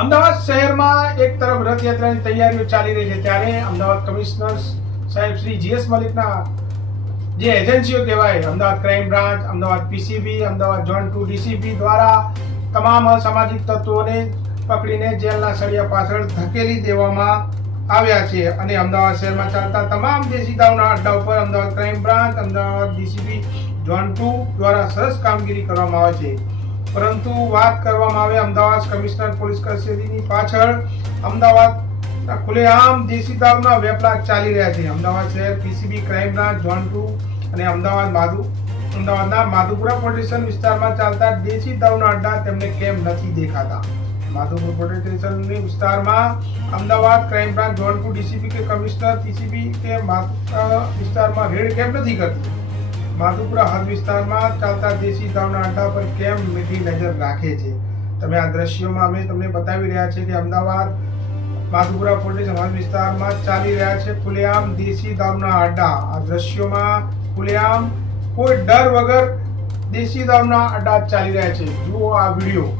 અમદાવાદ શહેરમાં એક તરફ રથયાત્રાની તૈયારીઓ ચાલી રહી છે, ત્યારે અમદાવાદ કમિશનર સાહેબ શ્રી જીએસ મલિકના જે એજન્સીઓ કહેવાય, Ahmedabad crime branch, Ahmedabad PCB, Ahmedabad zone 2 DCP દ્વારા તમામ અસામાજિક તત્વોને પકડીને જેલના સળિયા પાછળ ધકેલી દેવામાં આવ્યા છે અને અમદાવાદ શહેરમાં ચાલતા તમામ દેશી દારૂના અડ્ડા ઉપર Ahmedabad crime branch, Ahmedabad DCP zone 2 દ્વારા સરસ કામગીરી કરવામાં આવે છે. પરંતુ વાત કરવામાં આવે અમદાવાદ કમિશનર પોલીસ કચેરીની પાછળ અમદાવાદ ખુલ્લેઆમ દેશી દારૂના વેપલા ચાલી રહ્યા છે. અમદાવાદ શહેર પીસીબી ક્રાઇમ બ્રાન્ચ ઝોન 2 અને અમદાવાદના માધુપુરા પોલીસ સ્ટેશન વિસ્તારમાં ચાલતા દેશી દારૂના અડ્ડા તેમને કેમ નથી દેખાતા? માધુપુર પોલીસ સ્ટેશનની વિસ્તારમાં Ahmedabad crime branch zone 2 DCP કે કમિશનર પીસીબી કે વિસ્તારમાં રેડ કેમ નથી કરતી? માધુપુરા હદ વિસ્તારમાં ચાલતા દેશી દારૂના અડ્ડા પર કેમ મીઠી નજર રાખે છે? તમે આ દ્રશ્યોમાં અમે તમને બતાવી રહ્યા છે કે અમદાવાદ માધુપુરા પોલીસ હદ વિસ્તારમાં ચાલી રહ્યા છે ખુલ્લેઆમ દેશી દારૂના અડ્ડા. આ દ્રશ્યોમાં ખુલ્લેઆમ કોઈ ડર વગર દેશી દારૂના અડ્ડા ચાલી રહ્યા છે. જુઓ આ વિડીયો.